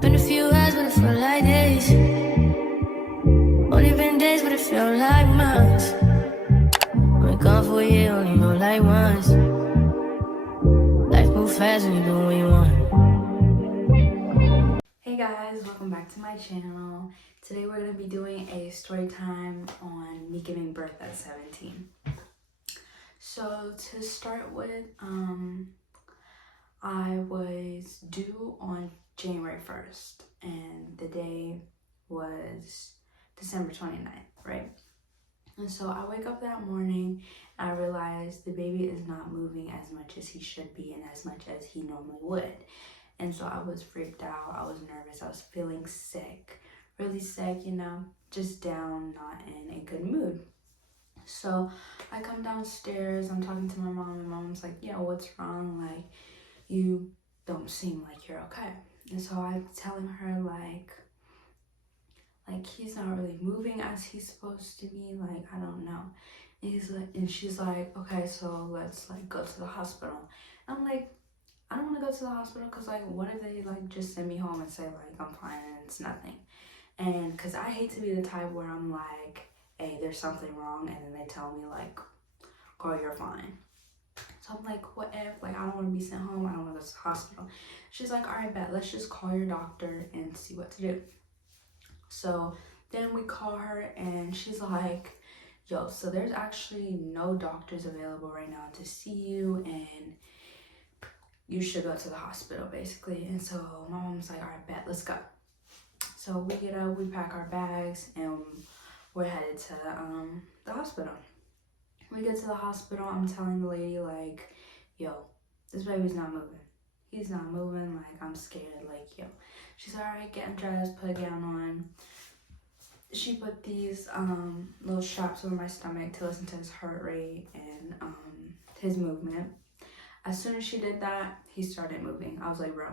Been a few hours, but it felt like days. Only been days, but it felt like months. Been gone for a year, only know like once. Life moves fast when you do what you want. Hey guys, welcome back to my channel. Today we're going to be doing a story time on me giving birth at 17. So to start with, I was due on January 1st and the day was December 29th, right? And so I wake up that morning and I realize the baby is not moving as much as he should be and as much as he normally would. And so I was freaked out, I was nervous, I was feeling sick, really sick, just down, not in a good mood. So I come downstairs, I'm talking to my mom, and mom's like, yeah, what's wrong? Like, you don't seem like you're okay. And so I'm telling her like he's not really moving as he's supposed to be, like, I don't know. And she's like, okay, so let's like go to the hospital. I'm like, I don't want to go to the hospital because, like, what if they, like, just send me home and say, like, I'm fine and it's nothing? And because I hate to be the type where I'm like, hey, there's something wrong, and then they tell me, like, girl, you're fine. So I'm like, what if? Like, I don't want to be sent home. I don't want to go to the hospital. She's like, all right, bet. Let's just call your doctor and see what to do. So then we call her, and she's like, yo, so there's actually no doctors available right now to see you, and you should go to the hospital, basically. And so my mom's like, all right, bet, let's go. So we get up, we pack our bags, and we're headed to the hospital. We get to the hospital, I'm telling the lady, like, yo, this baby's not moving. He's not moving, like, I'm scared, like, yo. She's like, all right, get him dressed, put a gown on. She put these little straps over my stomach to listen to his heart rate and his movement. As soon as she did that, he started moving. I was like, bro,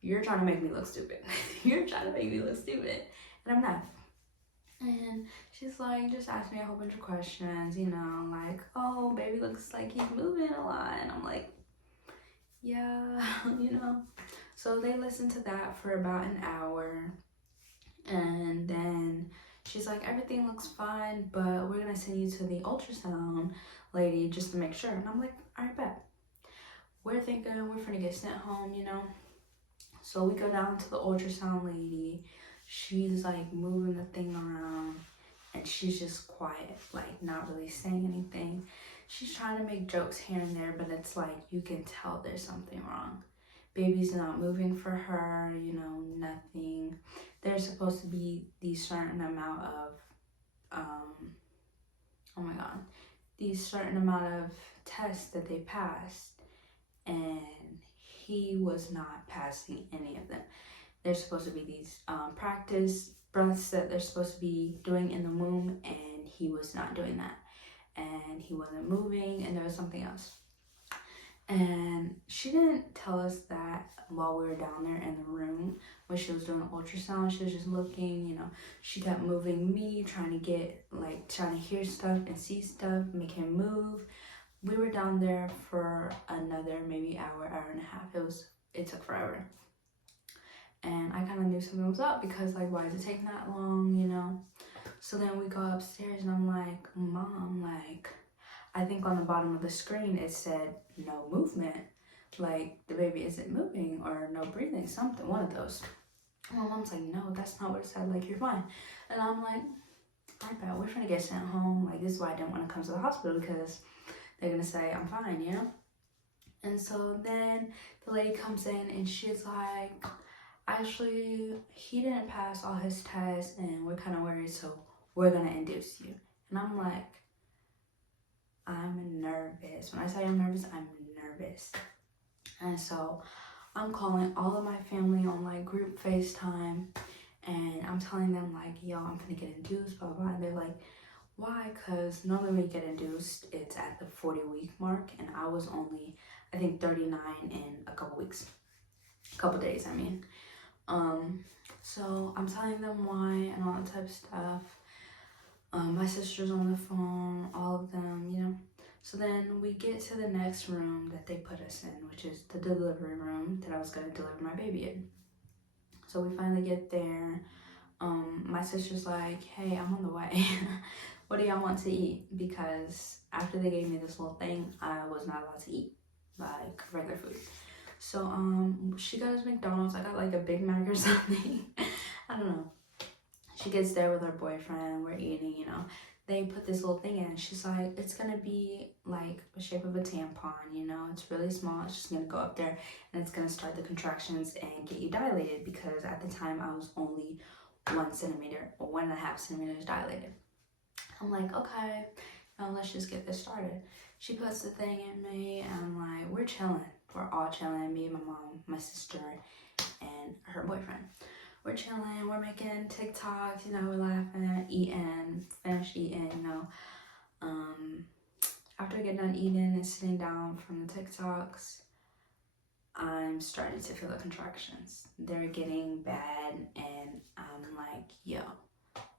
you're trying to make me look stupid. You're trying to make me look stupid. And I'm not. And she's like, just asked me a whole bunch of questions, like, oh, baby looks like he's moving a lot. And I'm like, yeah, So they listened to that for about an hour. And then she's like, everything looks fine, but we're going to send you to the ultrasound lady just to make sure. And I'm like, all right, bet. We're thinking we're gonna get sent home, So we go down to the ultrasound lady. She's like moving the thing around and she's just quiet, like not really saying anything. She's trying to make jokes here and there, but it's like you can tell there's something wrong. Baby's not moving for her, nothing. There's supposed to be these certain amount of these certain amount of tests that they passed, and he was not passing any of them. There's supposed to be these practice breaths that they're supposed to be doing in the womb, and he was not doing that. And he wasn't moving, and there was something else. And she didn't tell us that while we were down there in the room when she was doing the ultrasound. She was just looking, she kept moving me, trying to hear stuff and see stuff, make him move. We were down there for another maybe hour and a half. It took forever. And I kind of knew something was up because, like, why is it taking that long, So then we go upstairs and I'm like, Mom, like, I think on the bottom of the screen it said no movement. Like, the baby isn't moving or no breathing, something, one of those. And my mom's like, no, that's not what it said. Like, you're fine. And I'm like, I bet we're trying to get sent home. Like, this is why I didn't want to come to the hospital because they're gonna say I'm fine, And so then the lady comes in and she's like, actually, he didn't pass all his tests and we're kind of worried, so we're gonna induce you. And I'm like, I'm nervous. When I say I'm nervous, I'm nervous. And so I'm calling all of my family on like group FaceTime, and I'm telling them like, yo, I'm gonna get induced, blah, blah. And they're like, why? Because normally when you get induced, it's at the 40-week mark, and I was only, I think, 39 in a couple days, I mean. So I'm telling them why and all that type of stuff. My sister's on the phone, all of them, So then we get to the next room that they put us in, which is the delivery room that I was going to deliver my baby in. So we finally get there. My sister's like, hey, I'm on the way. What do y'all want to eat? Because after they gave me this little thing, I was not allowed to eat like regular food. So she got us McDonald's. I got like a Big Mac or something. I don't know. She gets there with her boyfriend. We're eating, you know. They put this little thing in. She's like, it's gonna be like the shape of a tampon, you know. It's really small. It's just gonna go up there and it's gonna start the contractions and get you dilated, because at the time I was only 1 centimeter or 1.5 centimeters dilated. I'm like, okay, now let's just get this started. She puts the thing in me and I'm like, we're chilling. We're all chilling. Me, my mom, my sister, and her boyfriend. We're chilling, we're making TikToks, you know, we're laughing, eating, finished eating, you know. After I get done eating and sitting down from the TikToks, I'm starting to feel the contractions. They're getting bad and I'm like, yo.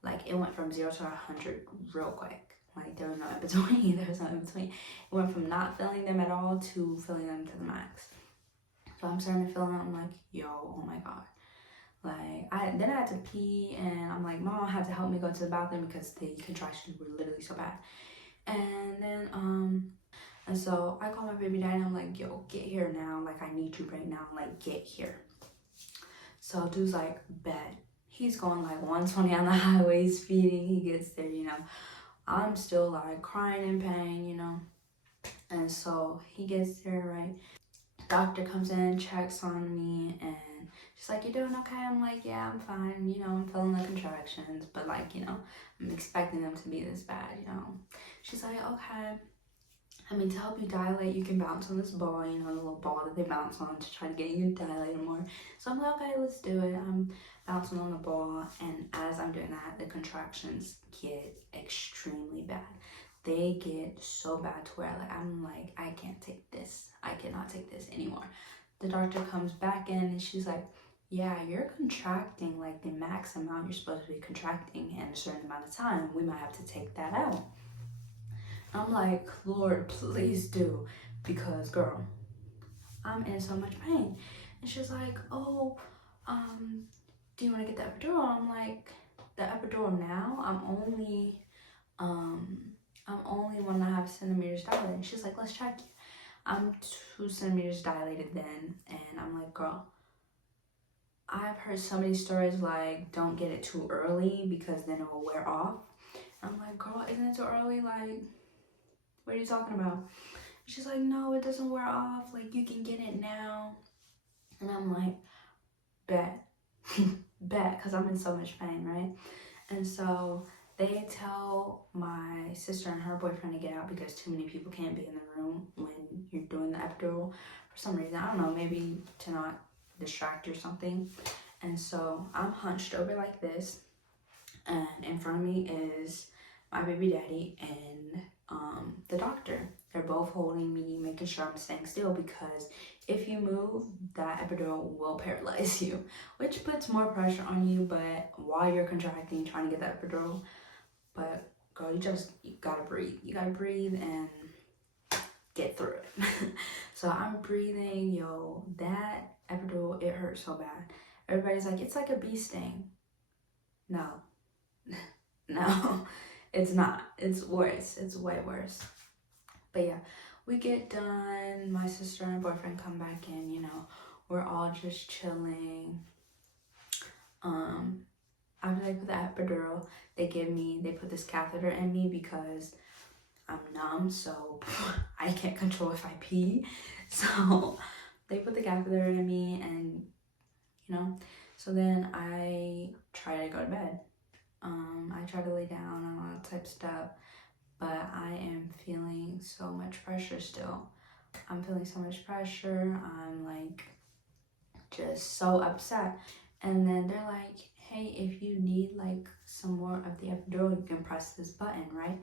Like it went from 0 to 100 real quick. Like there was no in between, there was no in between. It went from not feeling them at all to feeling them to the max. So I'm starting to feel them, I'm like, yo, oh my God. Like I had to pee and I'm like, Mom had to help me go to the bathroom because the contractions were literally so bad. And then and so I call my baby daddy and I'm like, yo, get here now. Like I need you right now. Like get here. So dude's like, bet. He's going like 120 on the highway, speeding. He gets there, you know. I'm still like crying in pain, you know. And so he gets there, right? Doctor comes in, checks on me, and she's like, you doing okay? I'm like, yeah, I'm fine. You know, I'm feeling the contractions, but like, you know, I'm expecting them to be this bad, you know. She's like, okay. I mean, to help you dilate, you can bounce on this ball, you know, the little ball that they bounce on to try to get you dilated more. So I'm like, okay, let's do it. I'm bouncing on the ball, and as I'm doing that, the contractions get extremely bad. They get so bad to where like I'm like, I can't take this. I cannot take this anymore. The doctor comes back in and she's like, yeah, you're contracting like the max amount you're supposed to be contracting in a certain amount of time. We might have to take that out. I'm like, Lord, please do, because girl, I'm in so much pain. And she's like, oh, do you want to get the epidural? I'm like, the epidural now? I'm only 1.5 centimeters dilated. And she's like, let's check you. I'm 2 centimeters dilated then, and I'm like, girl, I've heard so many stories like, don't get it too early because then it will wear off. I'm like, girl, isn't it too early? Like, what are you talking about? She's like, no, it doesn't wear off. Like, you can get it now. And I'm like, bet. Bet, because I'm in so much pain, right? And so they tell my sister and her boyfriend to get out because too many people can't be in the room when you're doing the epidural for some reason. I don't know, maybe to not distract or something. And so I'm hunched over like this, and in front of me is my baby daddy and the doctor. They're both holding me, making sure I'm staying still, because if you move, that epidural will paralyze you, which puts more pressure on you. But while you're contracting, trying to get that epidural, but girl, you gotta breathe. You gotta breathe and get through it. So I'm breathing, yo, that epidural, it hurt so bad. Everybody's like, it's like a bee sting. No, no, it's not. It's worse. It's way worse. But yeah, we get done. My sister and boyfriend come back in, you know, we're all just chilling. After they put the epidural, they put this catheter in me because I'm numb, so I can't control if I pee. So they put the catheter in me, and you know, so then I try to go to bed. I try to lay down and all that type of stuff, but I am feeling so much pressure still. I'm feeling so much pressure. I'm like just so upset. And then they're like, hey, if you need like some more of the epidural, you can press this button, right?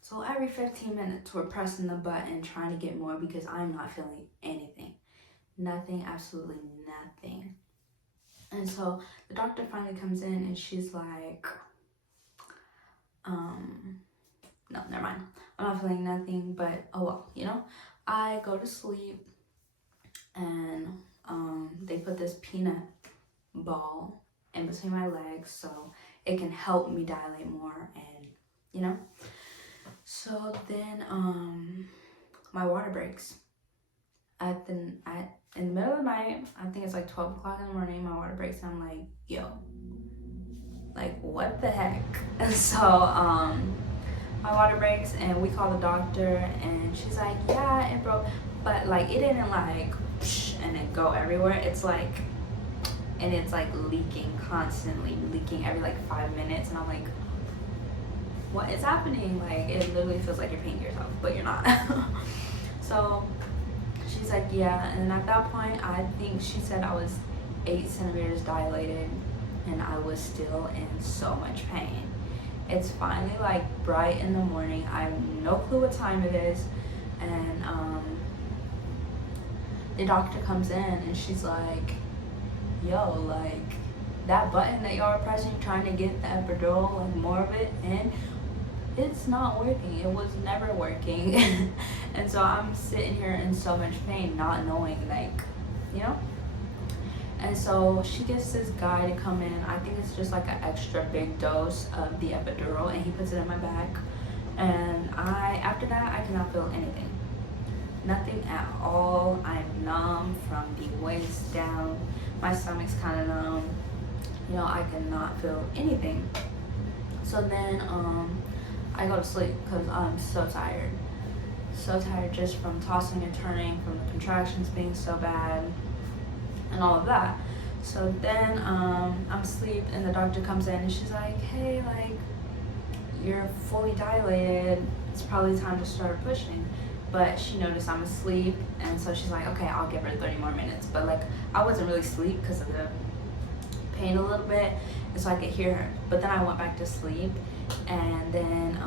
So every 15 minutes, we're pressing the button, trying to get more, because I'm not feeling anything. Nothing, absolutely nothing. And so the doctor finally comes in and she's like, no, never mind. I'm not feeling nothing, but oh well, you know. I go to sleep and they put this peanut ball in between my legs so it can help me dilate more, and you know. So then my water breaks in the middle of the night. I think it's like 12 o'clock in the morning. My water breaks and I'm like, yo, like what the heck. And so my water breaks and we call the doctor and she's like, yeah, it broke, but like it didn't like psh, and it go everywhere. It's like, and it's like leaking, constantly leaking every like 5 minutes, and I'm like, what is happening? Like it literally feels like you're peeing yourself, but you're not. So she's like, yeah. And at that point, I think she said I was 8 centimeters dilated and I was still in so much pain. It's finally like bright in the morning. I have no clue what time it is. And the doctor comes in and she's like, yo, like that button that y'all are pressing trying to get the epidural, like more of it in, it's not working. It was never working. And so I'm sitting here in so much pain, not knowing, like, you know. And so she gets this guy to come in. I think it's just like an extra big dose of the epidural, and he puts it in my back. And after that, I cannot feel anything. Nothing at all. I'm numb from the waist down. My stomach's kind of numb. You know, I cannot feel anything. So then I go to sleep because I'm so tired. So tired just from tossing and turning, from the contractions being so bad, and all of that. So then I'm asleep and the doctor comes in and she's like, hey, like, you're fully dilated. It's probably time to start pushing. But she noticed I'm asleep, and so she's like, okay, I'll give her 30 more minutes. But like, I wasn't really asleep because of the pain a little bit, and so I could hear her. But then I went back to sleep, and then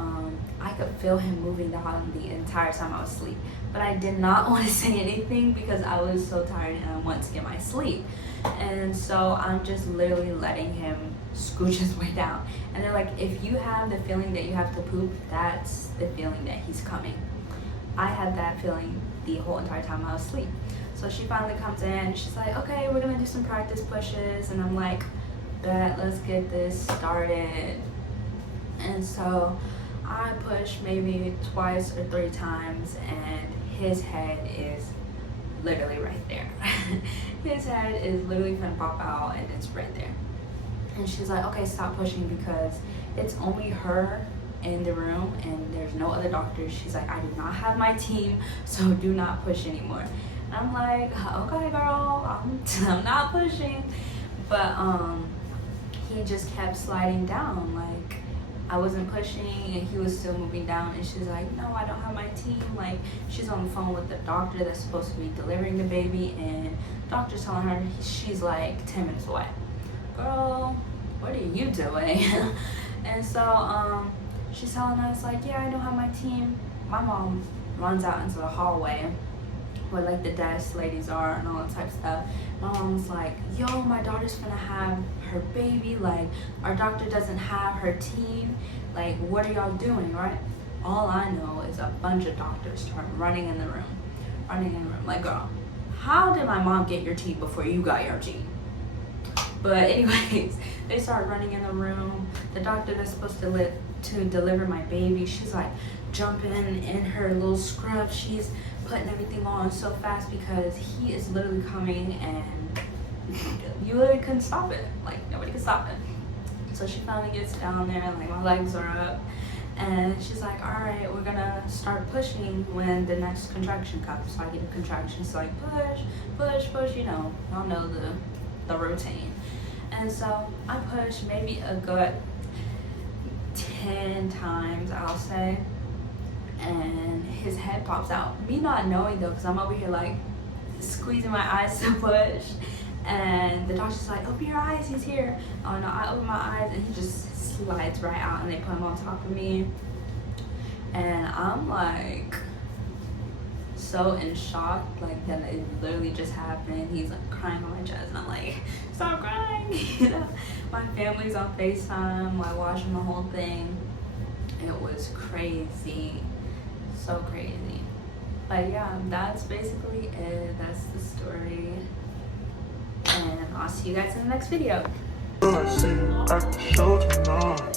I could feel him moving down the entire time I was asleep. But I did not want to say anything because I was so tired and I wanted to get my sleep. And so I'm just literally letting him scooch his way down. And they're like, if you have the feeling that you have to poop, that's the feeling that he's coming. I had that feeling the whole entire time I was asleep. So she finally comes in and she's like, okay, we're gonna do some practice pushes. And I'm like, bet, let's get this started. And so I push maybe 2 or 3 times, and his head is literally right there. His head is literally gonna pop out, and it's right there. And she's like, okay, stop pushing because it's only her in the room and there's no other doctors. She's like, I do not have my team, so do not push anymore. And I'm like, okay, girl, I'm not pushing. But he just kept sliding down. Like, I wasn't pushing and he was still moving down, and she's like, no, I don't have my team. Like, she's on the phone with the doctor that's supposed to be delivering the baby, and the doctor's telling her she's like 10 minutes away. Girl, what are you doing? And so she's telling us like, yeah, I don't have my team. My mom runs out into the hallway where like the desk ladies are and all that type of stuff. My mom's like, yo, my daughter's gonna have her baby. Like, our doctor doesn't have her team. Like, what are y'all doing, right? All I know is a bunch of doctors start running in the room. Like, girl, how did my mom get your team before you got your team? But anyways, they start running in the room. The doctor that's supposed to deliver my baby, she's like jumping in her little scrub. She's putting everything on so fast because he is literally coming, and you literally couldn't stop it. Like, nobody could stop it. So she finally gets down there, and like my legs are up, and she's like, all right, we're gonna start pushing when the next contraction comes. So I get a contraction, so like push, you know, y'all know the routine. And so I push maybe a good 10 times, I'll say, and his head pops out. Me not knowing though, because I'm over here like squeezing my eyes to push, and the doctor's like, open your eyes, he's here. Oh no, I open my eyes and he just slides right out, and they put him on top of me, and I'm like so in shock, like that it literally just happened. He's like crying on my chest, and I'm like, stop crying. You know, my family's on FaceTime, like watching the whole thing. It was crazy, so crazy. But yeah, that's basically it. That's the story. And I'll see you guys in the next video. I see you at the show tonight.